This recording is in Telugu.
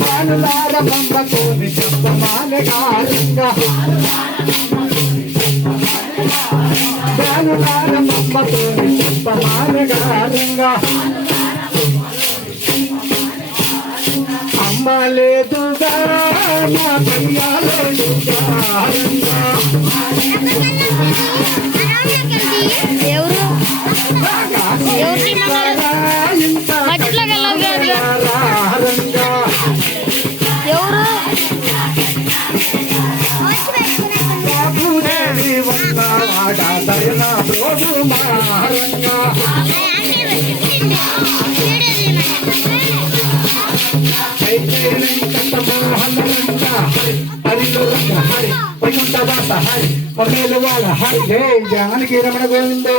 బాలులారమ్మతోని చెప్పమానగారంగా బాలులారమ్మతోని చెప్పమానగారంగా అమ్మ లేదుగా నా కయ్యాలేదుగా ఎవరు మట్టిలోకి వెళ్ళదు ఎవరు హరి జానకి రమణ గోవిందో